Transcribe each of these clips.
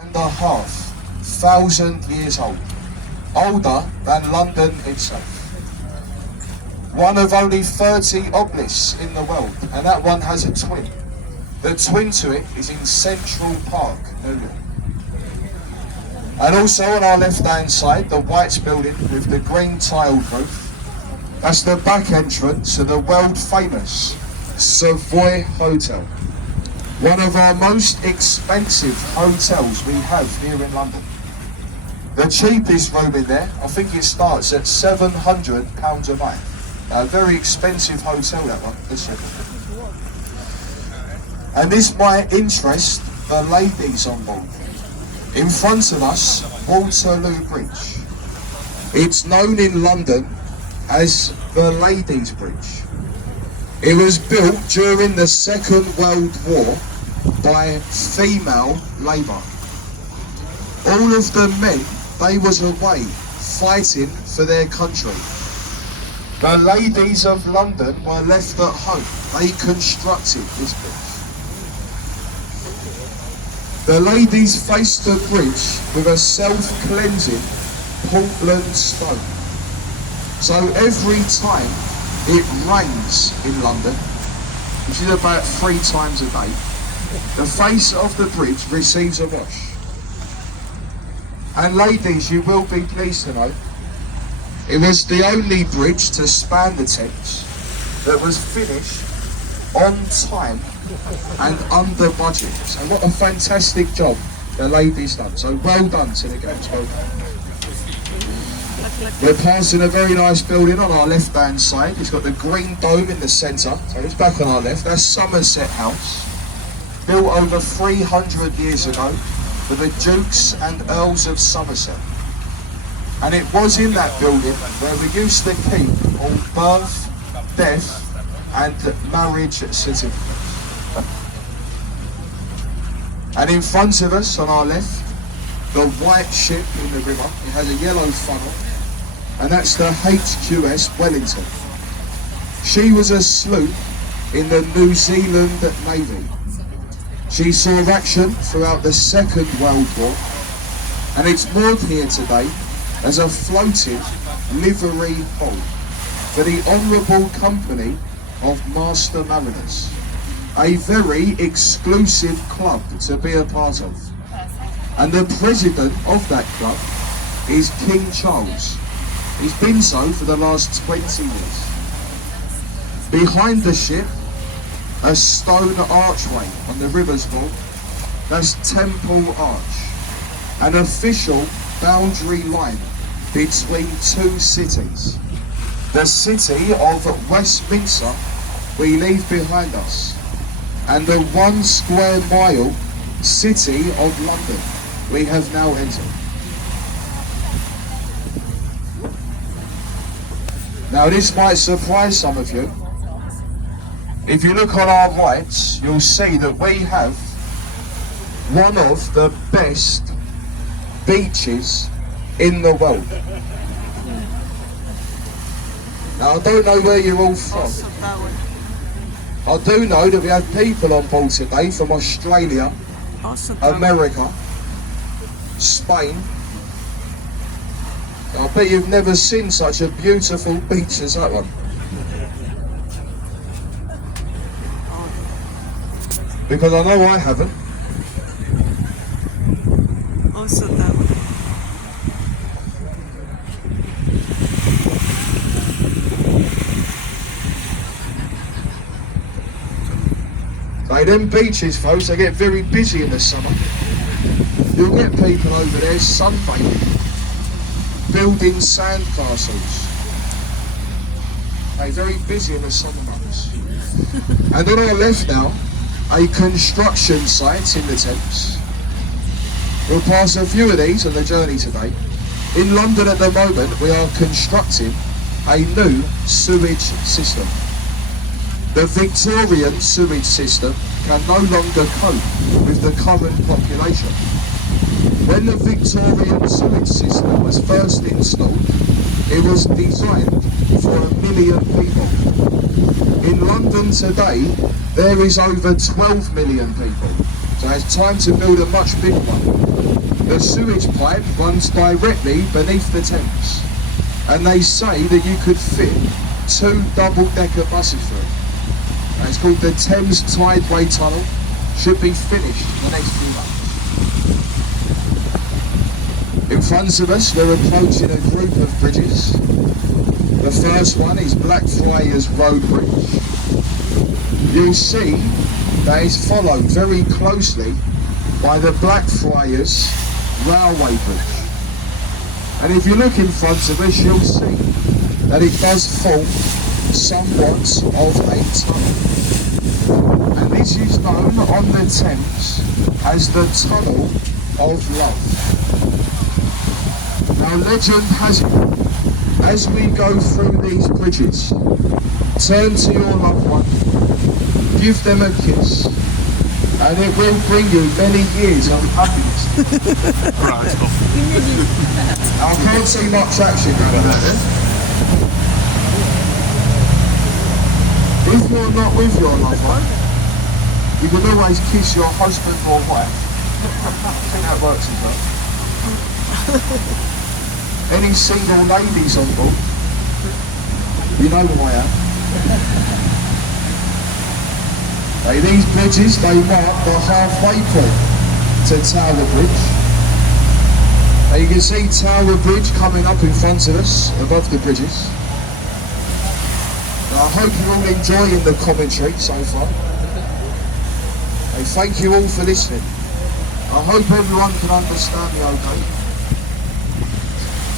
and a half thousand years old, older than London itself. One of only 30 obelisks in the world, and that one has a twin. The twin to it is in Central Park, New York. And also on our left-hand side, the white building with the green tiled roof. That's the back entrance to the world-famous Savoy Hotel. One of our most expensive hotels we have here in London. The cheapest room in there, I think it starts at £700 a night. A very expensive hotel, that one. And this might interest the ladies on board. In front of us, Waterloo Bridge. It's known in London as the Ladies' Bridge. It was built during the Second World War by female labour. All of the men, they was away fighting for their country. The ladies of London were left at home. They constructed this bridge. The ladies faced the bridge with a self-cleansing Portland stone. So every time it rains in London, which is about 3 times a day, the face of the bridge receives a wash. And ladies, you will be pleased to know, it was the only bridge to span the Thames that was finished on time and under budget. So what a fantastic job the ladies done. So well done to the girls, well done. We're passing a very nice building on our left-hand side. It's got the green dome in the centre, so it's back on our left. That's Somerset House, built over 300 years ago for the Dukes and Earls of Somerset. And it was in that building where we used to keep all birth, death and marriage certificates. And in front of us, on our left, the white ship in the river. It has a yellow funnel, and that's the HQS Wellington. She was a sloop in the New Zealand Navy. She saw action throughout the Second World War, and it's moored here today as a floating livery hold for the Honourable Company of Master Mariners. A very exclusive club to be a part of. And the president of that club is King Charles. He's been so for the last 20 years. Behind the ship, a stone archway on the river's wall. That's Temple Arch, an official boundary line between 2 cities. The city of Westminster we leave behind us, and the 1 square mile city of London we have now entered. Now this might surprise some of you. If you look on our right, you'll see that we have one of the best beaches in the world. Now I don't know where you're all from. I do know that we have people on board today from Australia, America, Spain. I bet you've never seen such a beautiful beach as that one. Because I know I haven't. Also that one. So them beaches, folks, they get very busy in the summer. You'll get people over there sunbathing, building sand castles. They're very busy in the summer months. And on our left now, a construction site in the Thames. We'll pass a few of these on the journey today. In London at the moment, we are constructing a new sewage system. The Victorian sewage system can no longer cope with the current population. When the Victorian sewage system was first installed, it was designed for 1 million people. In London today, there is over 12 million people. So So it's time to build a much bigger one. The sewage pipe runs directly beneath the Thames, and they say that you could fit 2 double-decker buses through it. And it's called the Thames Tideway Tunnel. Should be finished in the next few months. In front of us, we're approaching a group of bridges. The first one is Blackfriars Road Bridge. You'll see that it's followed very closely by the Blackfriars Railway Bridge. And if you look in front of us, you'll see that it does form somewhat of a tunnel. And this is known on the Thames as the Tunnel of Love. Now, legend has it, as we go through these bridges, turn to your loved one, give them a kiss, and it will bring you many years of happiness. I can't see much action going on there. If you're not with your loved one, you can always kiss your husband or wife. I think that works as well. Any single ladies on board, you know who I am. Hey, these bridges, they mark the halfway point to Tower Bridge. Now you can see Tower Bridge coming up in front of us, above the bridges. Now, I hope you're all enjoying the commentary so far. Hey, thank you all for listening. I hope everyone can understand me okay.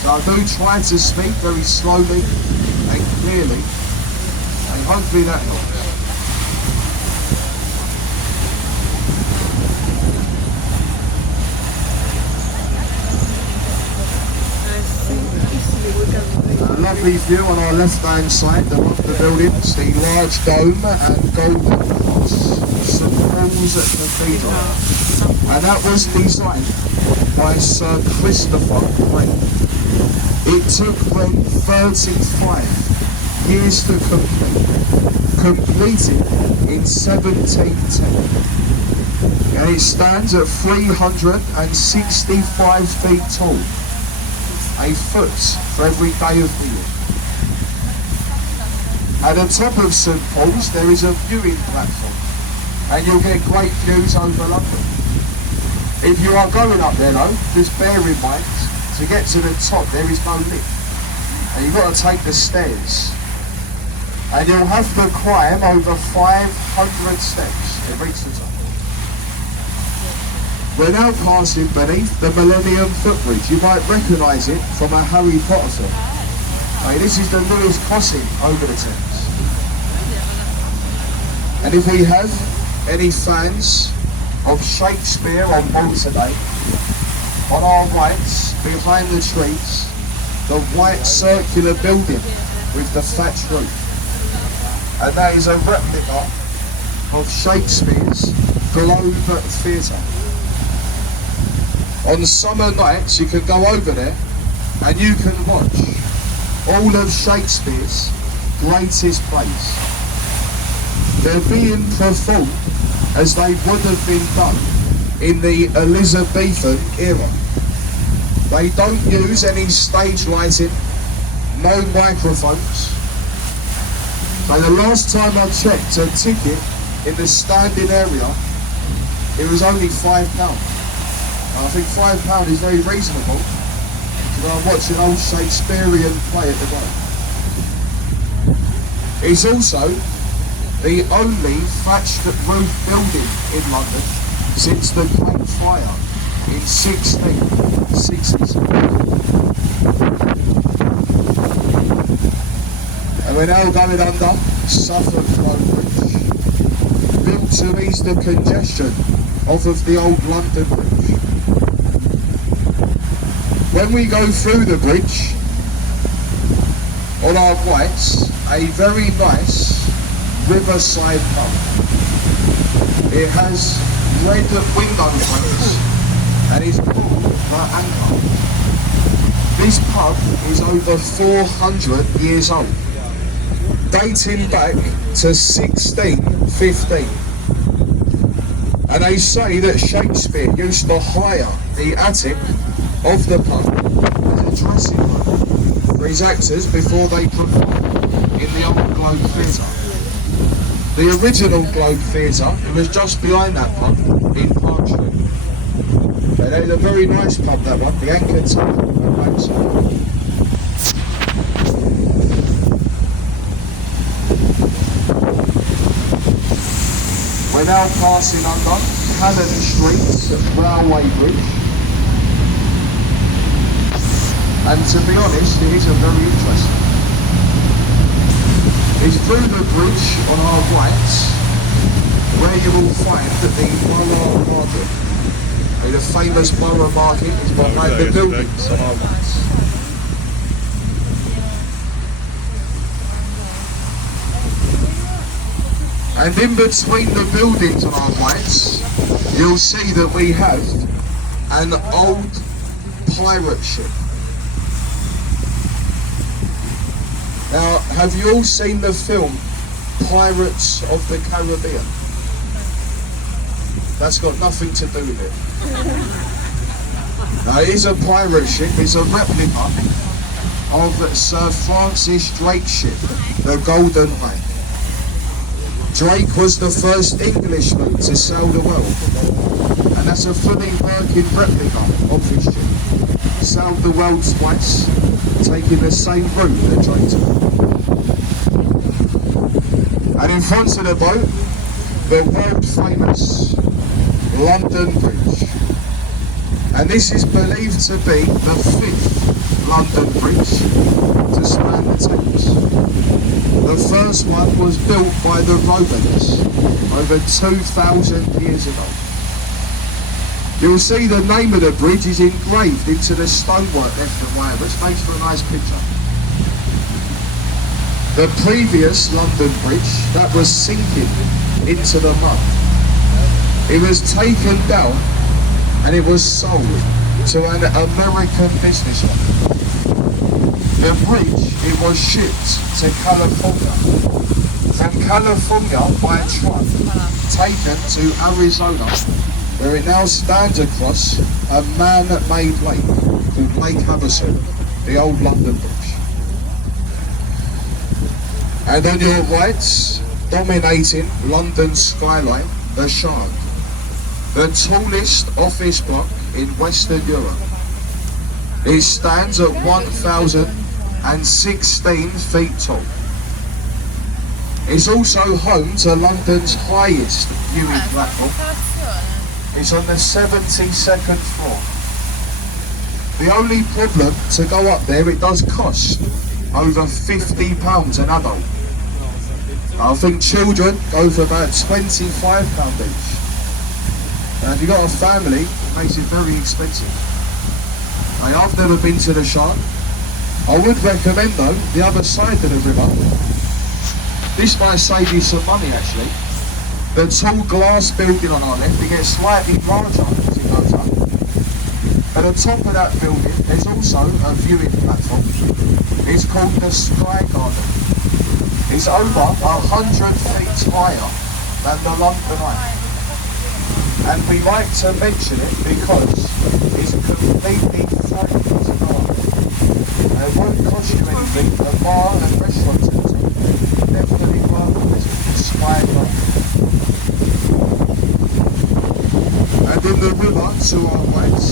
So I do try to speak very slowly and clearly, and hopefully that helps. A lovely view on our left-hand side above the buildings, the large dome and golden cross, St Paul's Cathedral, and that was designed by Sir Christopher Wren. It took them 35 years to complete, completed in 1710. And it stands at 365 feet tall, a foot for every day of the year. At the top of St Paul's there is a viewing platform, and you'll get great views over London. If you are going up there though, just bear in mind, to get to the top there is no lift, and you've got to take the stairs, and you'll have to climb over 500 steps to reach the top. We're now passing beneath the Millennium Footbridge. You might recognise it from a Harry Potter film. This is the newest crossing over the Thames. And if we have any fans of Shakespeare on board today, on our right, behind the trees, the white circular building with the thatched roof. And that is a replica of Shakespeare's Globe Theatre. On summer nights you can go over there and you can watch all of Shakespeare's greatest plays. They're being performed as they would have been done in the Elizabethan era. They don't use any stage lighting, no microphones. So the last time I checked a ticket in the standing area, it was only £5. I think £5 is very reasonable to go and watch an old Shakespearean play at the moment. It's also the only thatched roof building in London since the Great Fire in 1666. And we're now going under Suffolk Road Bridge, built to ease the congestion off of the old London Bridge. When we go through the bridge, on our right, a very nice riverside pub. It has red window frames and is called the Anchor. This pub is over 400 years old, dating back to 1615. And they say that Shakespeare used to hire the attic of the pub as a dressing room for his actors before they performed in the old Globe Theatre. The original Globe Theatre, it was just behind that pub in Park Street. And it was a very nice pub, that one, the Anchor Tavern at Bankside. We're now passing under Cannon Street Railway Bridge. And to be honest, it is a very interesting. It's through the bridge on our right where you will find the Borough Market. The famous Borough Market is behind the buildings on our right. And in between the buildings on our right, you'll see that we have an old pirate ship. Now, have you all seen the film Pirates of the Caribbean? That's got nothing to do with it. Now, it is a pirate ship, it's a replica of Sir Francis Drake's ship, the Golden Ray. Drake was the first Englishman to sail the world, and that's a fully working replica of his ship. Sailed the world twice, taking the same route that Drake took. And in front of the boat, the world famous London Bridge. And this is believed to be the 5th London Bridge to span the Thames. The first one was built by the Romans over 2,000 years ago. You'll see the name of the bridge is engraved into the stonework left and right, which makes for a nice picture. The previous London Bridge, that was sinking into the mud. It was taken down and it was sold to an American businessman. The bridge, it was shipped to California. From California by truck, taken to Arizona, where it now stands across a man-made lake called Lake Havasu, the old London Bridge. And on your right, dominating London's skyline, the Shard, the tallest office block in Western Europe. It stands at 1,016 feet tall. It's also home to London's highest viewing platform. It's on the 72nd floor. The only problem to go up there, it does cost over £50 an adult. I think children go for about £25 each. Now if you've got a family, it makes it very expensive. I've never been to the Shard. I would recommend though, the other side of the river. This might save you some money actually. The tall glass building on our left, it gets slightly larger as it goes up. At the top of that building, there's also a viewing platform. It's called the Sky Garden. It's over 100 feet higher than the London Eye. And we like to mention it because it's completely free to go up. And it won't cost you anything. The bar and restaurant definitely worth a visit to Sky Garden. And in the river to our right,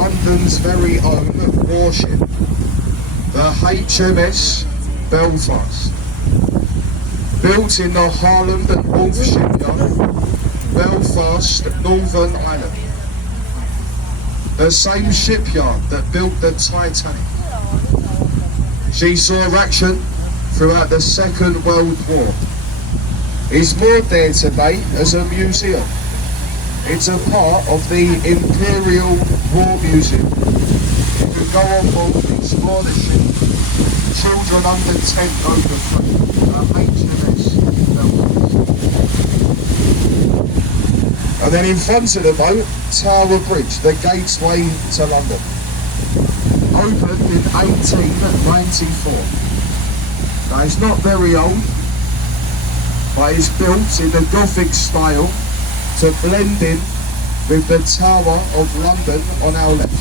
London's very own warship, the HMS Belfast. Built in the Harlem North Shipyard, Belfast, Northern Ireland. The same shipyard that built the Titanic. She saw action throughout the Second World War. It's moored there today as a museum. It's a part of the Imperial War Museum. You can go on board and explore the ship. Children under 10 go for free. HMS Belfast. And then in front of the boat, Tower Bridge, the gateway to London. Opened in 1894. Now it's not very old, but it's built in the Gothic style to blend in with the Tower of London on our left.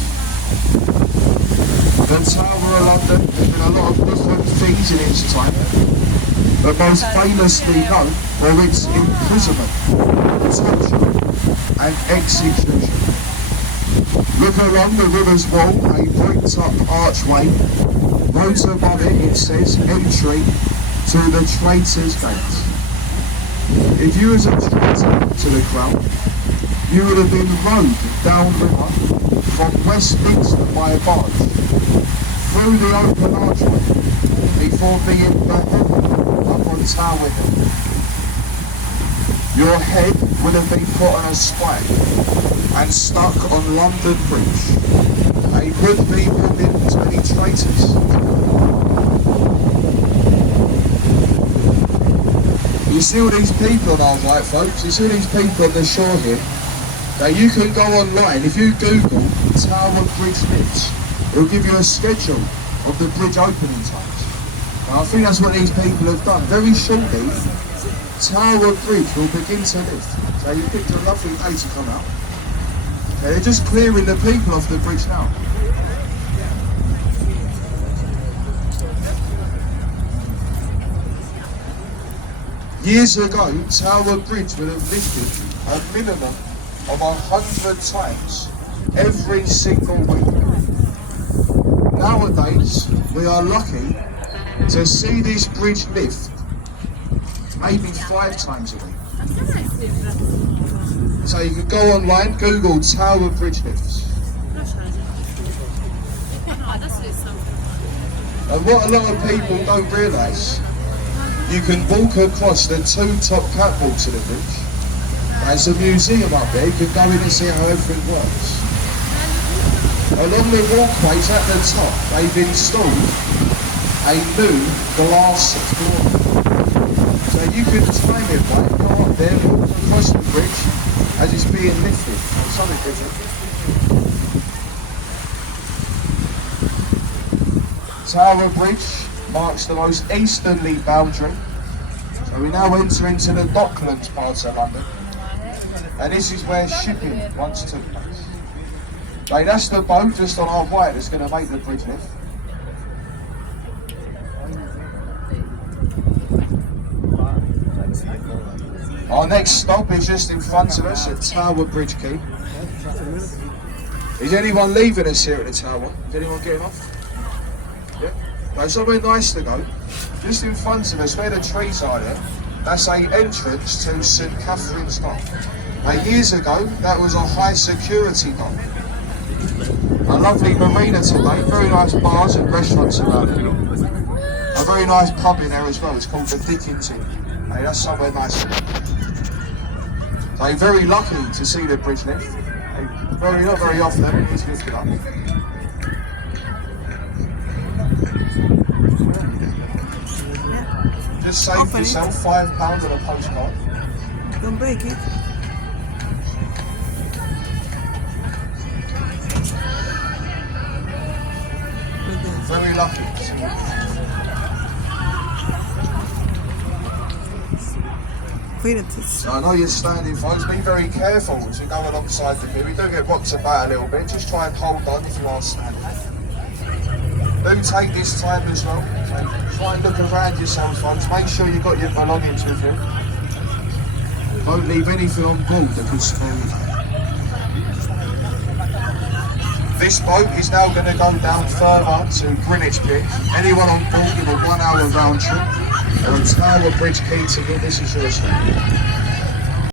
The Tower of London has been a lot of different things in its time, but most famously known for its imprisonment, torture and execution. Look along the river's wall, a bricked up archway. Wrote above it says, entry to the Traitor's Gate. If you was a traitor to the crown, you would have been rowed downriver from Westminster by a barge, through the open archway, before being beheaded up on Tower Hill. Your head would have been put on a spike and stuck on London Bridge. A would-be warning to any traitors. You see all these people on our right, folks? You see all these people on the shore here? Now you can go online, if you Google Tower Bridge lifts, it'll give you a schedule of the bridge opening times. Now I think that's what these people have done. Very shortly, Tower Bridge will begin to lift. So you picked a lovely day to come out. Now they're just clearing the people off the bridge now. Years ago, Tower Bridge would have lifted a minimum of 100 times every single week. Nowadays, we are lucky to see this bridge lift maybe 5 times a week. So you can go online, Google Tower Bridge lifts. And what a lot of people don't realise, you can walk across the 2 top catwalks of the bridge. There's a museum up there, you can go in and see how everything works. Along the walkways at the top, they've installed a new glass floor. So you can time it right, go up there, walk across the bridge as it's being lifted, or something different. Tower Bridge marks the most easterly boundary. So we now enter into the Docklands part of London. And this is where shipping once took place. Right, that's the boat just on our right that's going to make the bridge lift. Our next stop is just in front of us at Tower Bridge Quay. Is anyone leaving us here at the tower? Is anyone getting off? Yeah? There's somewhere nice to go. Just in front of us, where the trees are there, that's an entrance to St Catherine's Dock. Now, years ago, that was a high security dock. A lovely marina today, very nice bars and restaurants around it. A very nice pub in there as well, it's called the Dickens Inn. Hey, that's somewhere nice. So you're very lucky to see the bridge lift. Not very often, it's lifted up. Just save yourself £5 on a postcard. Don't break it. Very lucky. So I know you're standing, folks. Be very careful as you go alongside the queue. We do get rocked about a little bit. Just try and hold on if you are standing. Do take this time as well. So try and look around yourselves, folks. Make sure you've got your belongings with you. Don't leave anything on board that could spoil you. This boat is now going to go down further to Greenwich Pier. Anyone on board with a 1 hour round trip, or a Tower Bridge Quay ticket, this is your stop.